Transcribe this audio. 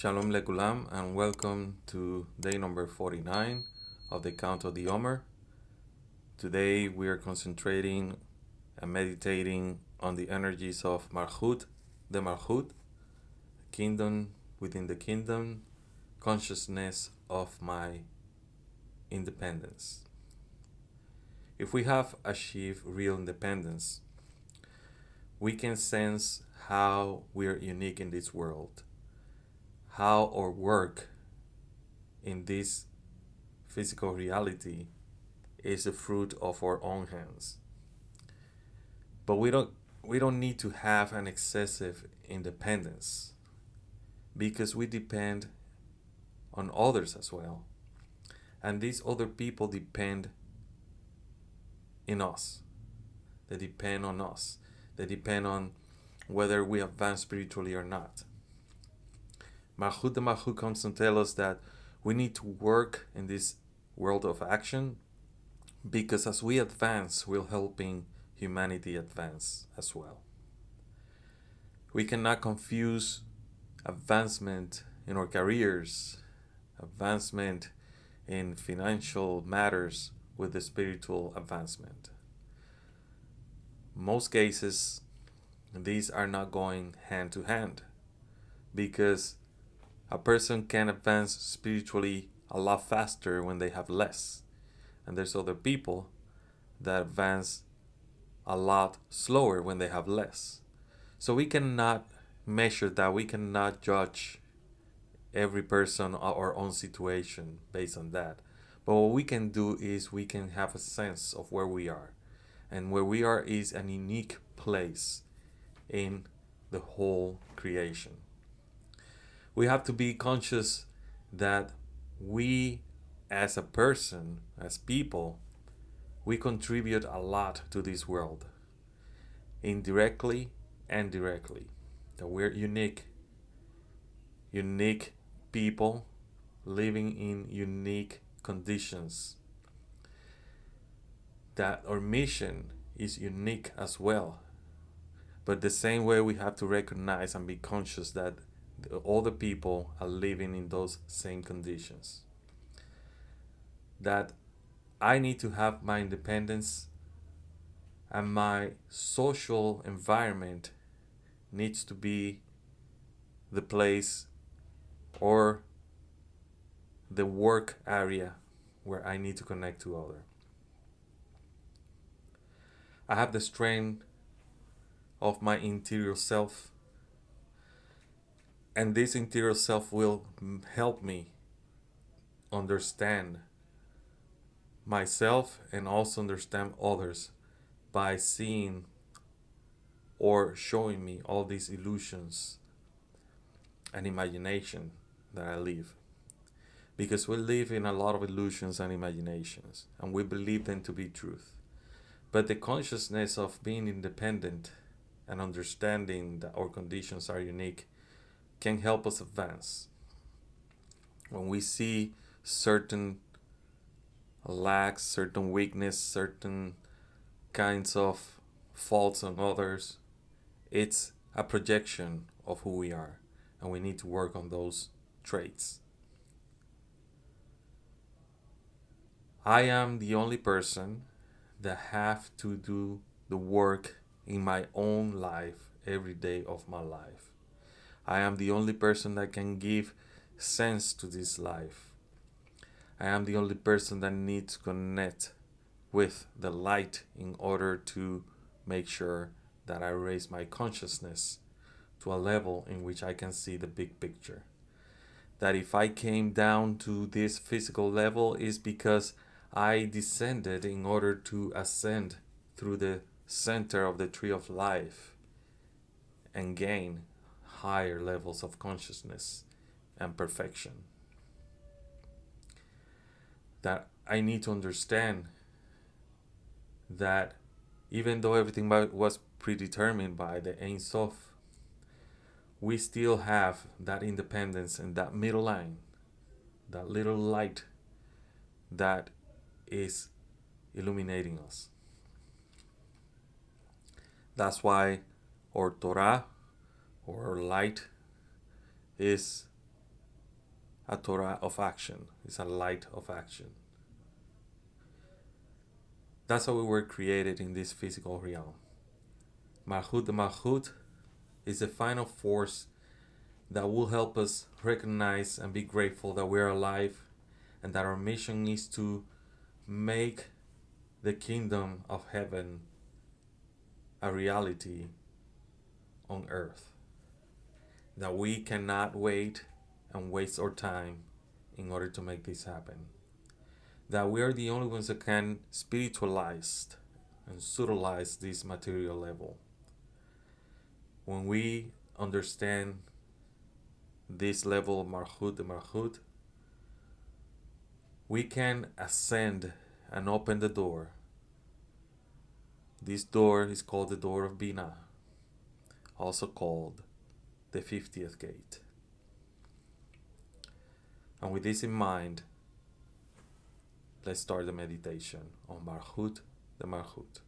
Shalom Lekulam and welcome to day number 49 of the Count of the Omer. Today we are concentrating and meditating on the energies of Malchut, the Malchut, kingdom within the kingdom, consciousness of my independence. If we have achieved real independence, we can sense how we are unique in this world, how our work in this physical reality is the fruit of our own hands. But we don't need to have an excessive independence because we depend on others as well. And these other people depend in us. They depend on us. They depend on whether we advance spiritually or not. Malchut the Malchut comes to tell us that we need to work in this world of action because as we advance, we're helping humanity advance as well. We cannot confuse advancement in our careers, advancement in financial matters with the spiritual advancement. Most cases, these are not going hand to hand because a person can advance spiritually a lot faster when they have less. And there's other people that advance a lot slower when they have less. So we cannot measure that. We cannot judge every person or our own situation based on that. But what we can do is we can have a sense of where we are. And where we are is a unique place in the whole creation. We have to be conscious that we as a person, as people, we contribute a lot to this world, indirectly and directly. That we're unique people living in unique conditions. That our mission is unique as well. But the same way we have to recognize and be conscious that all the people are living in those same conditions. That I need to have my independence and my social environment needs to be the place or the work area where I need to connect to others. I have the strength of my interior self, and this interior self will help me understand myself and also understand others by seeing or showing me all these illusions and imagination that I live. Because we live in a lot of illusions and imaginations, and we believe them to be truth. But the consciousness of being independent and understanding that our conditions are unique can help us advance. When we see certain lacks, certain weakness, certain kinds of faults on others, it's a projection of who we are, and we need to work on those traits. I am the only person that have to do the work in my own life every day of my life. I am the only person that can give sense to this life. I am the only person that needs to connect with the light in order to make sure that I raise my consciousness to a level in which I can see the big picture. That if I came down to this physical level is because I descended in order to ascend through the center of the tree of life and gain higher levels of consciousness and perfection. That I need to understand that even though everything was predetermined by the Ein Sof, we still have that independence and that middle line, that little light that is illuminating us. That's why our Torah, or our light, is a Torah of action. It's a light of action. That's how we were created in this physical realm. Malchut, the Malchut, is the final force that will help us recognize and be grateful that we're alive and that our mission is to make the kingdom of heaven a reality on earth. That we cannot wait and waste our time in order to make this happen. That we are the only ones that can spiritualize and subtleize this material level. When we understand this level of Malchut, the Malchut, we can ascend and open the door. This door is called the door of Binah, also called the 50th gate. And with this in mind, let's start the meditation on Malchut, the Malchut.